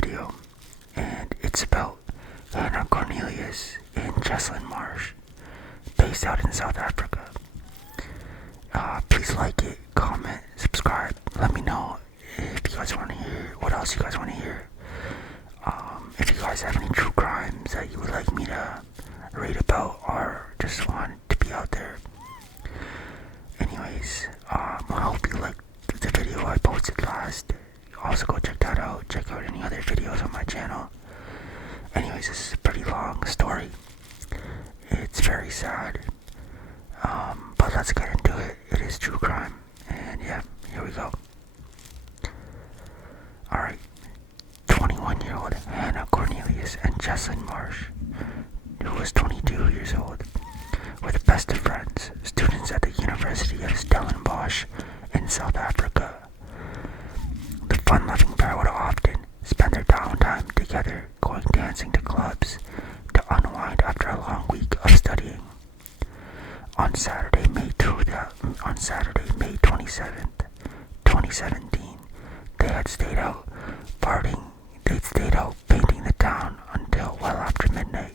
video, and it's about Hanna Cornelius in Jesselyn Marsh, based out in South Africa. Please like it, comment, subscribe. Let me know if you guys want to hear, what else you guys want to hear. If you guys have any true crimes that you would like me to read about or just want to be out there. Anyways, I hope you liked the video I posted last. Also go check that out. Check out any other videos on my channel. Anyways, this is a pretty long story. It's very sad. But let's get into it. It is true crime. And yeah, here we go. Alright. 21-year-old Hanna Cornelius and Jesselyn Marsh, who was 22 years old, were the best of friends, students at the University of Stellenbosch in South Africa. The fun-loving pair would often spend their downtime together, going dancing to clubs to unwind after a long week of studying. On Saturday, May 27th, 2017, they'd stayed out painting the town until well after midnight.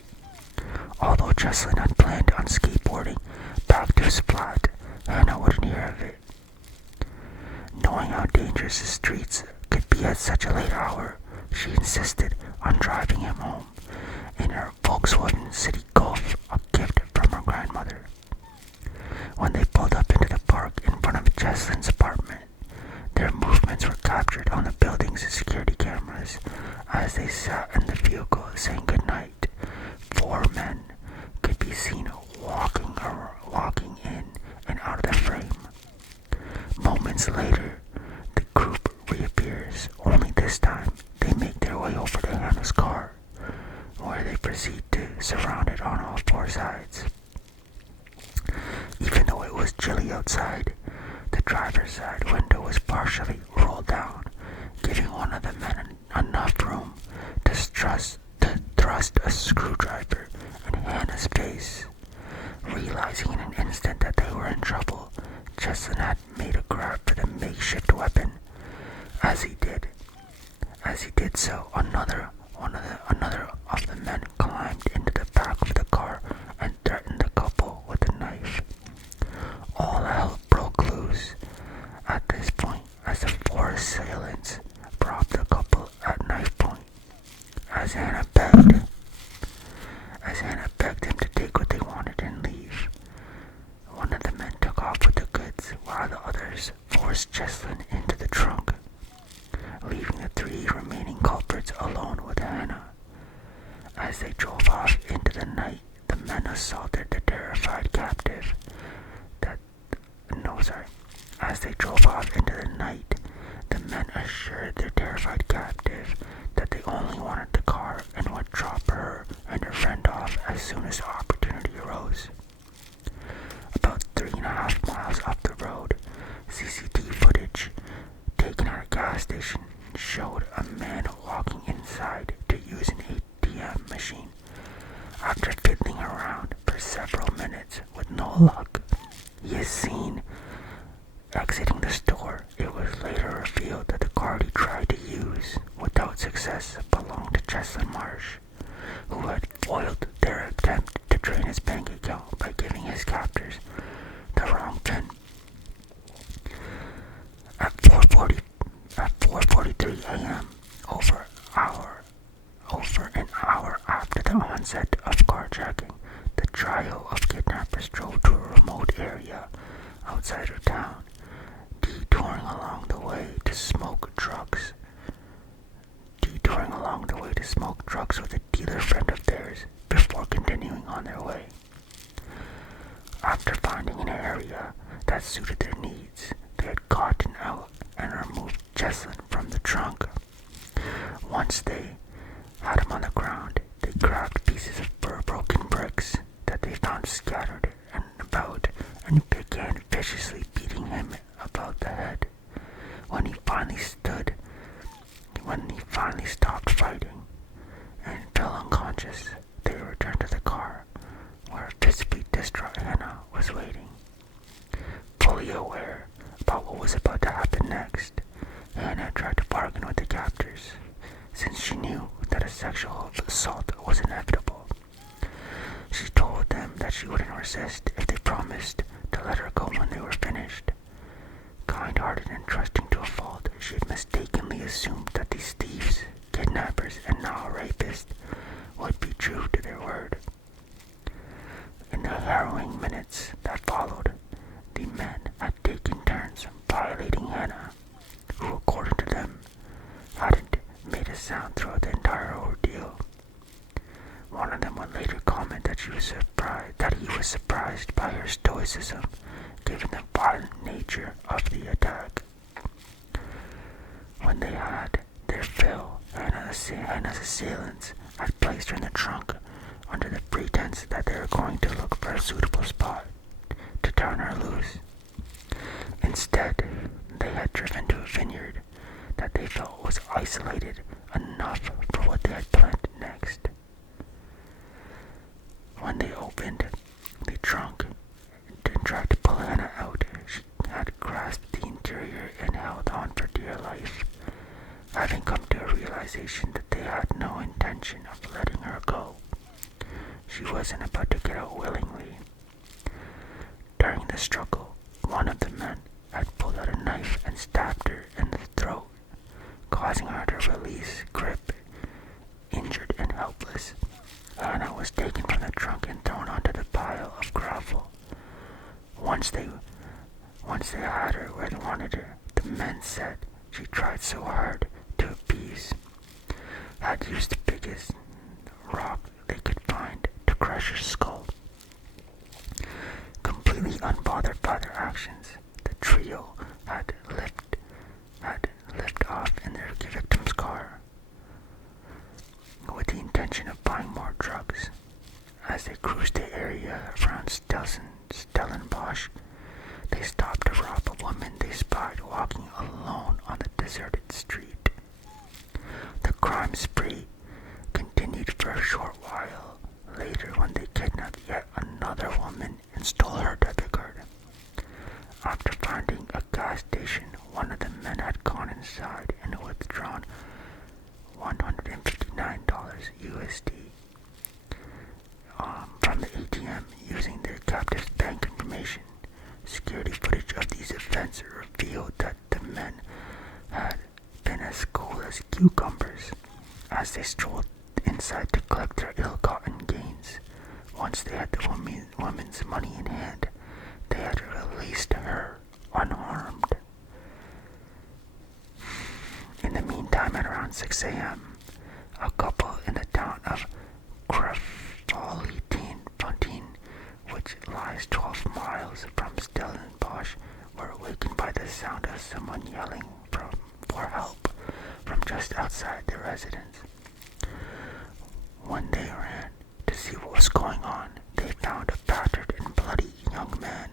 Although Jesselyn had planned on skateboarding back to his flat, Hanna wouldn't hear of it. Knowing how dangerous the streets could be at such a late hour, she insisted on driving him home in her Volkswagen City Golf, a gift from her grandmother. When they pulled up into the park in front of Jesselyn's apartment, their movements were captured on the building's security cameras as they sat in the vehicle saying goodnight. 4 men could be seen walking in and out of the frame. Moments later, the group reappears, only this time they make their way over to Hanna's car, where they proceed to surround it on all 4 sides. Even though it was chilly outside, the driver's side window was partially rolled down, giving one of the men enough room to thrust a screwdriver in Hanna's face. Realizing in an instant that they were in trouble, Jesselyn had made a grab for the makeshift weapon. As he did so, another of the men climbed into the back of the car and threatened the couple with a knife. All hell broke loose at this point as the 4 assailants brought the couple at knife point. As Hanna begged him to take what they wanted and leave, one of the men took off with the goods while the others forced Jesselyn into the trunk, leaving the 3 remaining culprits alone with Hanna. As they drove off into the night, the men assaulted the terrified captive. As they drove off into the night, the men assured their terrified captive that they only wanted the car and would drop her and her friend off as soon as the opportunity arose. About 3.5 miles up the road, CCTV footage taken at a gas station showed a man walking inside to use an ATM machine. After fiddling around for several minutes with no luck, he is seen exiting the store. It was later revealed that the card he tried to use, without success, belonged to Jesselyn Marsh, who had foiled their attempt to drain his bank account by giving his captors the wrong PIN. At 4:43 a.m., over an hour after the onset of carjacking, the trio of kidnappers drove to a remote area outside of town, detouring along the way to smoke drugs with a dealer friend of theirs before continuing on their way. After finding an area that suited their needs, they had gotten out and removed Jesselyn from the trunk. Once they had him on the ground, they grabbed pieces of broken bricks that they found scattered about and began viciously beating him about the head. When he finally stopped fighting and fell unconscious, they returned to the car where visibly distraught Hanna was waiting. Fully aware about what was about to happen next, Hanna tried to bargain with the captors, since she sexual assault was inevitable. She told them that she wouldn't resist if they promised to let her go when they were finished. Kind-hearted and trusting to a fault, she had mistakenly assumed that these thieves, kidnappers, and now rapists would be true to their word. In the harrowing minutes that followed, the men had taken turns violating Hanna, who, according to them, hadn't made a sound throughout the entire ordeal. One of them would later comment that he was surprised by her stoicism, given the violent nature of the attack. When they had their fill, Hanna's assailants had placed her in the trunk under the pretense that they were going to look for a suitable spot to turn her loose. Instead, they had driven to a vineyard that they felt was isolated enough for what they had planned next. When they opened the trunk and tried to pull Hanna out, she had grasped the interior and held on for dear life, having come to a realization that they had no intention of letting her go. She wasn't about to get out willingly. During the struggle, one of the men had pulled out a knife and stabbed her in the throat, causing her to release grip. Injured and helpless, Hanna was taken from the trunk and thrown onto the pile of gravel. Once they had her where they wanted her, the men said she tried so hard to appease, had used the biggest rock they could find to crush her skull. Completely unbothered by their actions, the trio had lifted off in their victim's car with the intention of buying more drugs. As they cruised the area around Stellenbosch, they stopped to rob a woman they spied walking alone on the deserted street. The crime spree continued for a short while later when they kidnapped yet another woman and stole her debit card. After finding a gas station, one of the men had gone inside and withdrawn $159 USD from the ATM using their captive's bank information. Security footage of these events revealed that the men had been as cool as cucumbers as they strolled inside to collect their ill-gotten gains. Once they had the woman's money in hand, they had released her unharmed. In the meantime, at around 6 a.m., a couple in the town of Fontaine, which lies 12 miles from Stellenbosch, were awakened by the sound of someone yelling for help from just outside their residence. When they ran to see what was going on, they found a battered and bloody young man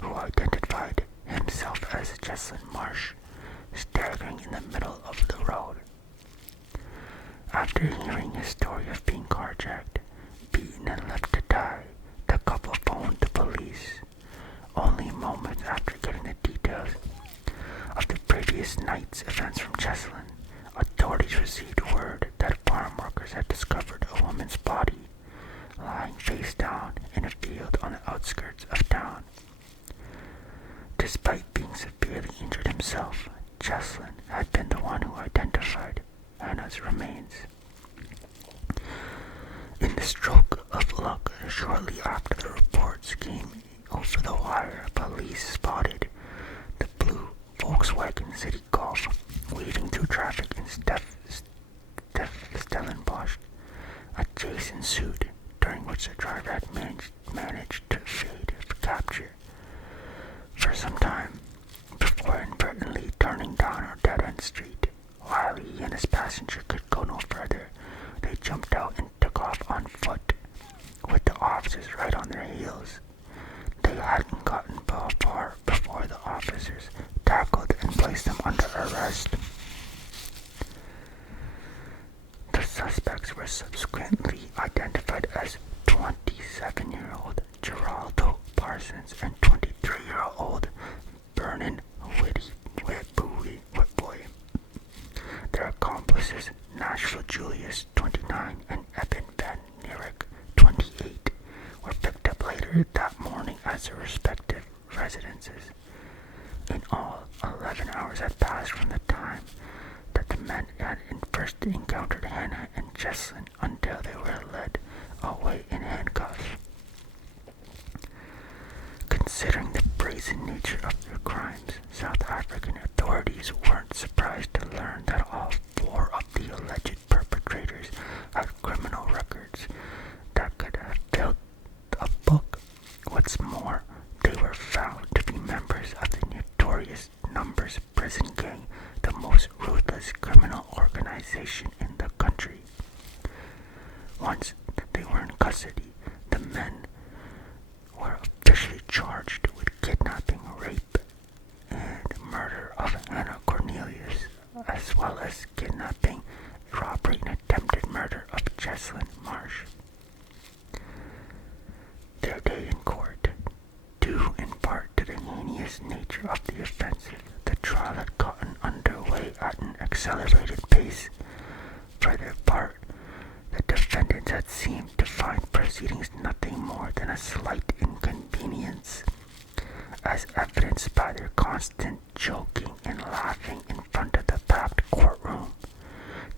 who identified himself as Jesslyn Marsh, staggering in the middle of the road. After hearing his story of being carjacked, beaten and left to die, the couple phoned the police. Only moments after getting the details of the previous night's events from Jesslyn, authorities received word that farm workers had discovered a woman's body lying face down in a field on the outskirts of town. Despite being severely injured himself, Jesslyn had been the one who identified Hanna's remains. In the stroke of luck, shortly after the reports came over the wire, police spotted the blue Volkswagen City Golf weaving through traffic in Stellenbosch. A chase ensued, during which the driver had managed to evade capture for some time before inadvertently turning down a dead-end street. While he and his passenger could go no further, they jumped out and took off on foot, with the officers right on their heels. They hadn't gotten far before the officers tackled and placed them under arrest. The suspects were subsequently identified as 27-year-old Geraldo Parsons and 23-year-old Vernon Whitboy. Their accomplices, Nashville Julius, 29, and Eben Van Neerich, 28, were picked up later that morning at their respective residences. In all, 11 hours had passed from the time that the men had first encountered Hanna and Jesslyn until they were led away in handcuffs. Considering the brazen nature of their crimes, South African authorities weren't surprised to learn that all 4 of the alleged perpetrators had criminal records that could have filled a book. What's more, they were found to be members of the notorious Numbers prison gang, the most ruthless criminal organization in the country. Once they were in custody, the men were officially charged with kidnapping, rape, and murder of Hanna Cornelius, as well as kidnapping, robbery, and attempted murder of Jesslyn Marsh. Their day in court, due in part to the heinous nature of the offenses, the trial had gotten underway at an accelerated pace. For their part, the defendants had seemed to find proceedings nothing more than a slight inconvenience, as evidenced by their constant joking and laughing in front of the packed courtroom.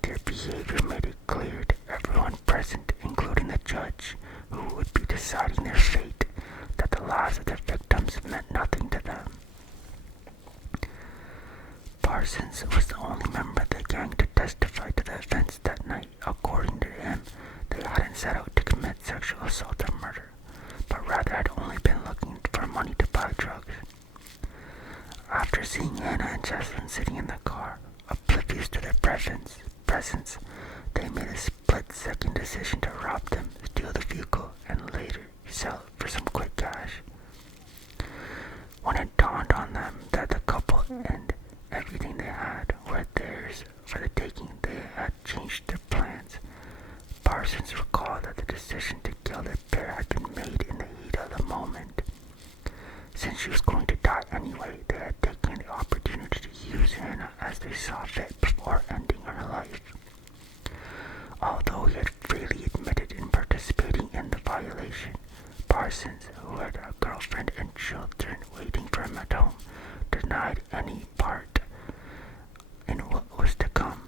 Their behavior made it clear to everyone present, including the judge, who would be deciding their fate, that the lives of their victims meant nothing to them. Parsons was the only member of the gang to testify to the events that night. According to him, they hadn't set out to commit sexual assault or murder, but rather had only been looking for money to buy drugs. After seeing Hanna and Jesslyn sitting in the car, oblivious to their presence, they made a split-second decision to rob them, steal the vehicle, and later sell it for some quick cash. When it dawned on them that the couple and everything they had were theirs for the taking, they had changed their plans. Parsons recalled that the decision to kill the pair had been made in the heat of the moment. Since she was going to die anyway, they had taken the opportunity to use Hanna as they saw fit before ending her life. Although he had freely admitted in participating in the violation, Parsons, who had a girlfriend and children waiting for him at home, denied any part in what was to come.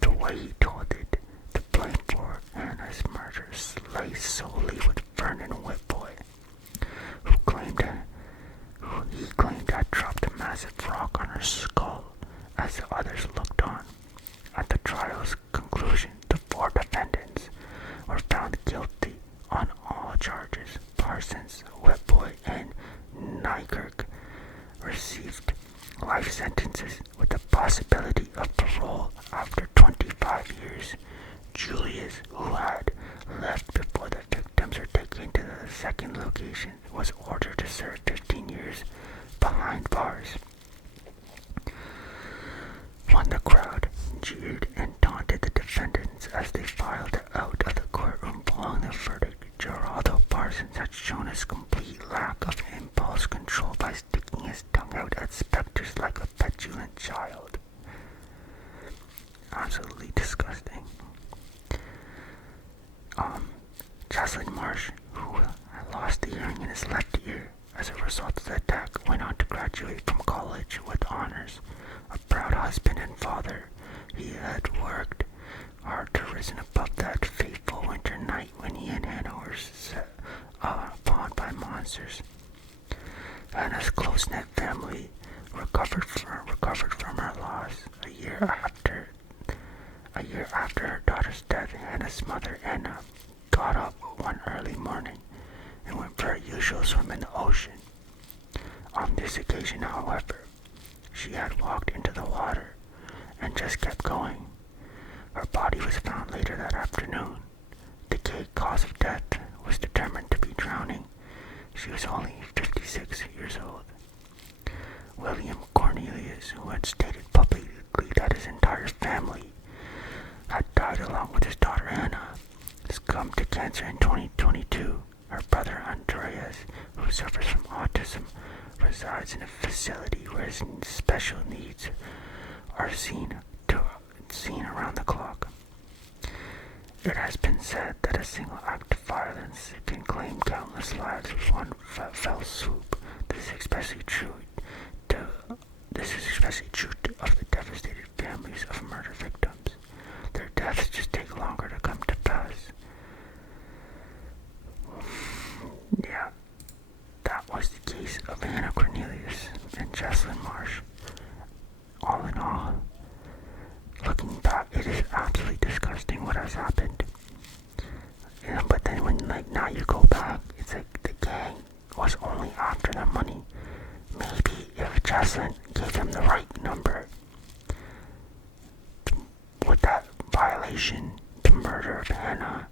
The way he told it, the blame for Hanna's murder lay solely with Vernon Whitboy, who he claimed had dropped a massive rock on her skull as the others looked on. At the trial's conclusion, the 4 defendants were found guilty on all charges. Parsons, Whitboy, and Nykirk received life sentences with the possibility of parole after 25 years. Julius, who had left before the victims were taken to the second location, was ordered to serve 15 years behind bars. When the crowd jeered and taunted the defendants as they filed out of the courtroom following the verdict, Geraldo Parsons had shown his complete lack of impulse control by sticking his tongue out at specters like a petulant child. Absolutely disgusting. Jesslyn Marsh, who had lost the hearing in his left ear as a result of the attack, went on to graduate from college with honors. A proud husband and father, he had worked hard to risen above that fateful winter night when he and Hanna were set upon by monsters. Hanna's close-knit family recovered from her loss. A year after her daughter's death, Hanna's mother, Anna, got up one early morning and went for her usual swim in the ocean. On this occasion, however, she had walked into the water and just kept going. Her body was found later that afternoon. The cause of death was determined to be drowning. She was only 56 years old. William Cornelius, who had stated publicly that his entire family had died along with his daughter Hanna, succumbed to cancer in 2022. Her brother Andreas, who suffers from autism, resides in a facility where his special needs are seen to scene around the clock. It has been said that a single act of violence can claim countless lives with one fell swoop. This is especially true of the devastated families of murder victims. Their deaths just take longer to come to pass. Yeah, that was the case of Hanna Cornelius and Jessalyn Marsh. All in all, looking back, it is absolutely disgusting what has happened. But then when now you go back, it's like the gang was only after their money. Maybe if Jessalyn gave them the right number, would that violation, the murder of Hanna,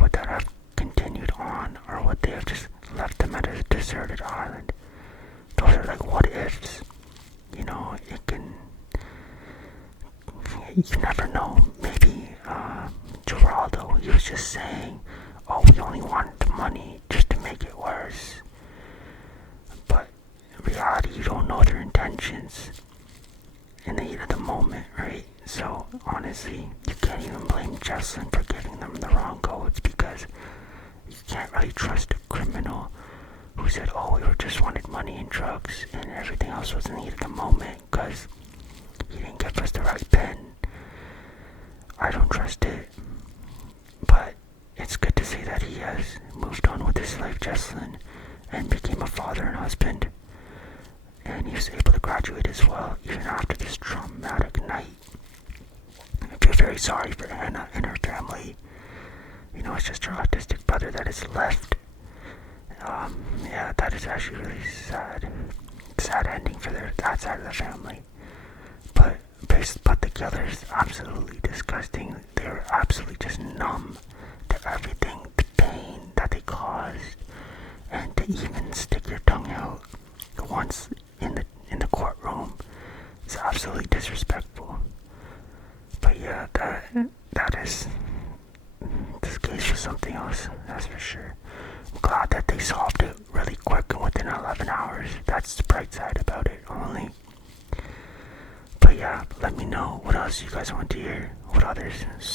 would that have continued on, or would they have just left them at a deserted island? Those are like what ifs. You never know. Maybe Geraldo, he was just saying, oh, we only wanted the money just to make it worse. But in reality, you don't know their intentions in the heat of the moment, right? So honestly, you can't even blame Jessalyn for giving them the wrong codes, because you can't really trust a criminal who said, oh, we just wanted money and drugs and everything else was in the heat of the moment because he didn't give us the right pen. I don't trust it. But it's good to see that he has moved on with his life, Jessalyn, and became a father and husband. And he was able to graduate as well, even after this traumatic night. I feel very sorry for Hanna and her family. It's just her autistic brother that is left. Yeah, that is actually really sad. Sad ending for that side of the family. But the killer is absolutely disgusting. They were absolutely just numb to everything, the pain that they caused, and to even stick your tongue out once in the courtroom is absolutely disrespectful. But yeah, this case was something else, that's for sure. I'm glad that they solved it really quick and within 11 hours. That's the bright side about it only. But yeah, let me know what else you guys want to hear. What other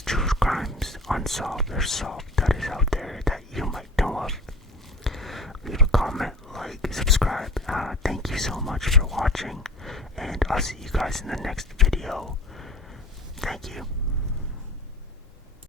true crimes, unsolved or solved, that is out there that you might know of. Leave a comment, like, subscribe. Thank you so much for watching, and I'll see you guys in the next video. Thank you.